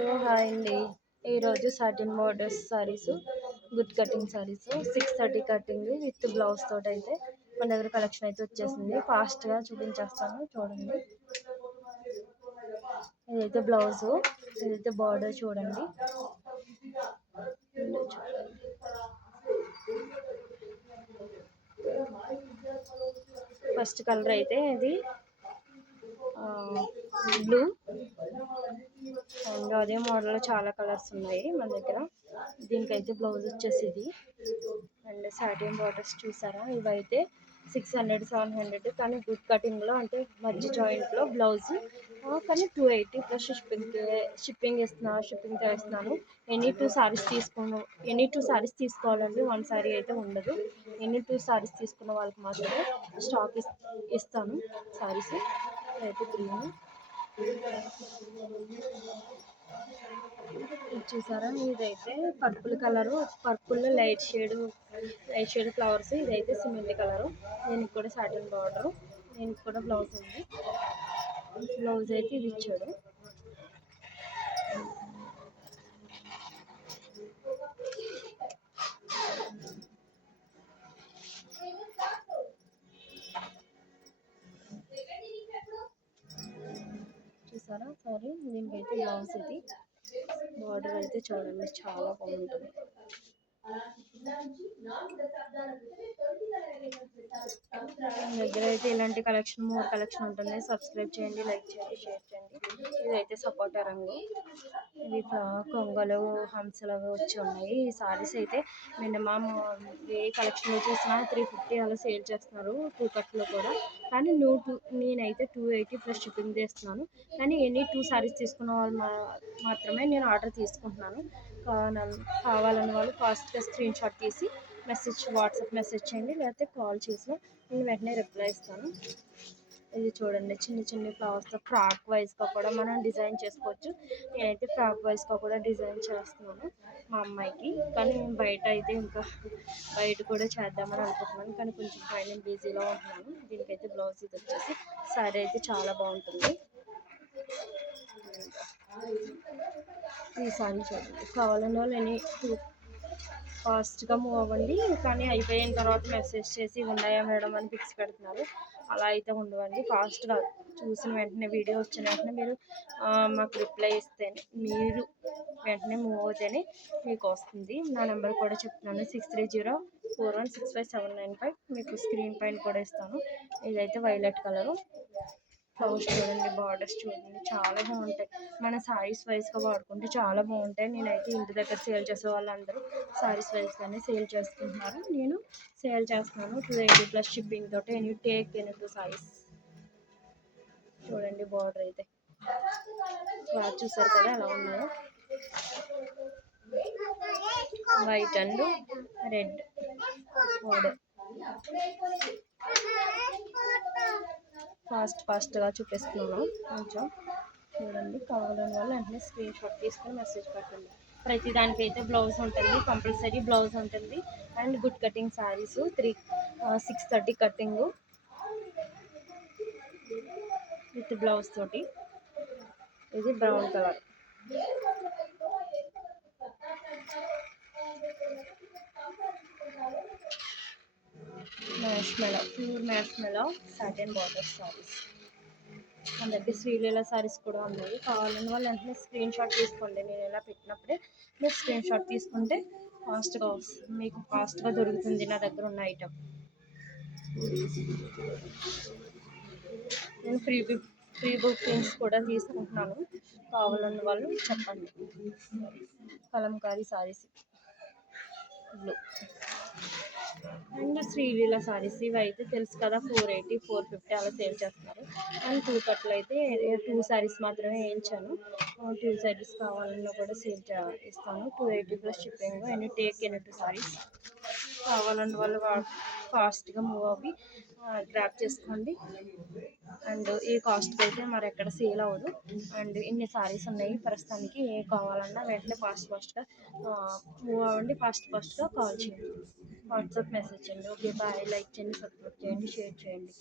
Hello hi అండి. ఈరోజు satin borders saris, good cutting saris 630 cutting with blouse తోటి అయితే మన దగ్గర కలెక్షన్ అయితే వచ్చేసింది. ఫాస్ట్గా చూపించేస్తాను చూడండి. ఇదైతే బ్లౌజు, ఇదైతే బార్డర్ చూడండి. ఫస్ట్ కలర్ అయితే ఇది బ్లూ, అండ్ అదే మోడల్లో చాలా కలర్స్ ఉన్నాయి మన దగ్గర. దీనికైతే బ్లౌజ్ వచ్చేసి ఇది, అండ్ సాటిన్ బార్డర్స్ చూసారా. ఇవైతే 600 700, కానీ గుడ్ కటింగ్లో అంటే మధ్య జాయింట్లో బ్లౌజ్, కానీ 280 ప్లస్ షిప్పింగ్ షిప్పింగ్తో ఇస్తున్నాను. ఎనీ టూ సారీస్ తీసుకోవాలండి, వన్ సారీ అయితే ఉండదు. ఎనీ టూ సారీస్ తీసుకున్న వాళ్ళకి మాత్రమే స్టాక్ ఇస్తాను సారీస్. అయితే గ్రీన్ చూసారా, ఇదైతే purple colour, purple light shade flowers. ఇదైతే సిమెంట్ కలరు. దీనికి కూడా సాటిన్ బార్డర్, దీనికి కూడా బ్లౌజ్ ఉంది. బ్లౌజ్ అయితే ఇది ఇచ్చాడు. చూసారా సారీ, దీనికైతే బ్లౌజ్ ఇది. బార్డర్ అయితే చూడండి చాలా బాగుంటుంది. దగ్గర అయితే ఇలాంటి మోర్ కలెక్షన్ ఉంటుంది. సబ్స్క్రైబ్ చేయండి, లైక్ చేయండి, షేర్ చేయండి. ఇదైతే సపోటా రంగు, ఇవి కొంగలు హంసలు వచ్చి ఉన్నాయి. ఈ సారీస్ అయితే మినిమం ఏ కలెక్షన్లో చూసినా 350 అలా సేల్ చేస్తున్నారు, టూ కట్లో కూడా. కానీ నేనైతే 280 ప్లస్ షిప్పింగ్ చేస్తున్నాను. కానీ ఎనీ టూ సారీస్ తీసుకున్న వాళ్ళు మాత్రమే నేను ఆర్డర్ తీసుకుంటున్నాను. కావాలని వాళ్ళు ఫాస్ట్గా స్క్రీన్ షాట్ తీసి వాట్సాప్ మెసేజ్ చేయండి, లేకపోతే కాల్ చేసి నేను వెంటనే రిప్లై ఇస్తాను. ఇది చూడండి, చిన్న ఫ్లవర్స్తో ఫ్రాక్ వైజ్గా కూడా మనం డిజైన్ చేసుకోవచ్చు. నేనైతే ఫ్రాక్ వైజ్గా కూడా డిజైన్ చేస్తున్నాను మా అమ్మాయికి. కానీ బయట అయితే బయట కూడా చేద్దామని అనుకుంటున్నాను, కానీ కొంచెం పైన బిజీలో ఉంటున్నాను. దీనికైతే బ్లౌజ్ ఇది వచ్చేసి. సారీ అయితే చాలా బాగుంటుంది. ఈ సారీ చూడండి, కావాలని వాళ్ళు ఫాస్ట్గా మూవ్ అవ్వండి. కానీ అయిపోయిన తర్వాత మెసేజ్ చేసి ఉన్నాయా మేడం అని పిక్స్ పెడుతున్నారు. అలా అయితే ఉండవండి. ఫాస్ట్గా చూసిన వెంటనే, వీడియో వచ్చిన వెంటనే మీరు మాకు రిప్లై ఇస్తేనే, మీరు వెంటనే మూవ్ అవుతేనే మీకు వస్తుంది. నా నెంబర్ కూడా చెప్తున్నాను, 6304165795. మీకు స్క్రీన్ పైన కూడా ఇస్తాను. ఇదైతే వైలెట్ కలరు. ఫ్లవర్స్ చూడండి, బార్డర్స్ చూడండి, చాలా బాగుంటాయి. మన సారీస్ వైజ్గా వాడుకుంటే చాలా బాగుంటాయి. నేనైతే ఇంటి దగ్గర సేల్ చేసే వాళ్ళందరూ సారీస్ వైజ్గానే సేల్ చేసుకుంటున్నారు, నేను సేల్ చేస్తున్నాను. 280 ప్లస్ షిప్పింగ్ తోటి any take any two saris. చూడండి బార్డర్ అయితే బాగా చూసారు కదా ఎలా ఉన్నాయో. White and red border. ఫాస్ట్గా చూపిస్తున్నాను కొంచెం చూడండి. కావాలని వాళ్ళు వెంటనే స్క్రీన్ షాట్ తీసుకొని మెసేజ్ పెట్టండి. ప్రతి దానికి అయితే బ్లౌజ్ ఉంటుంది, కంపల్సరీ బ్లౌజ్ ఉంటుంది. And good cutting saris 630 cutting with blouse తోటి. ఇది brown colour. Pure మ్యాష్మెలో satin border saris. మన దగ్గర శ్రీలీల సారీస్ కూడా ఉన్నాయి. కావాలని వాళ్ళు వెంటనే స్క్రీన్ షాట్ తీసుకోండి. నేను ఇలా పెట్టినప్పుడే మీరు స్క్రీన్ షాట్ తీసుకుంటే మీకు ఫాస్ట్గా దొరుకుతుంది నా దగ్గర ఉన్న ఐటమ్. నేను ఫ్రీ బుకింగ్స్ కూడా తీసుకుంటున్నాను, కావాలన్న వాళ్ళు చెప్పండి. Kalamkari saris blue and Sreeleela saris. ఇవి అయితే తెలుసు కదా, 480 450 అలా సేల్ చేస్తున్నారు. అండ్ టూ కట్లు అయితే 2 సారీస్ మాత్రమే వేయించాను. 2 సారీస్ కావాలన్నా కూడా ఇస్తాను. 280 plus shipping. Any take any 2 saris. కావాలన్న వాళ్ళు ఫాస్ట్గా మూవ్ అవ్వి గ్రాప్ చేసుకోండి. అండ్ ఈ కాస్ట్కి అయితే మరి ఎక్కడ సేల్ అవ్వదు. అండ్ ఇన్ని సారీస్ ఉన్నాయి ప్రస్తుతానికి. ఏ కావాలన్నా వెంటనే ఫాస్ట్గా మూవ్ అవ్వండి, ఫాస్ట్గా కాల్ చేయండి, వాట్సాప్ మెసేజ్ చేయండి. Okay bye. లైక్ చేయండి, సబ్స్క్రైబ్ చేయండి, షేర్ చేయండి.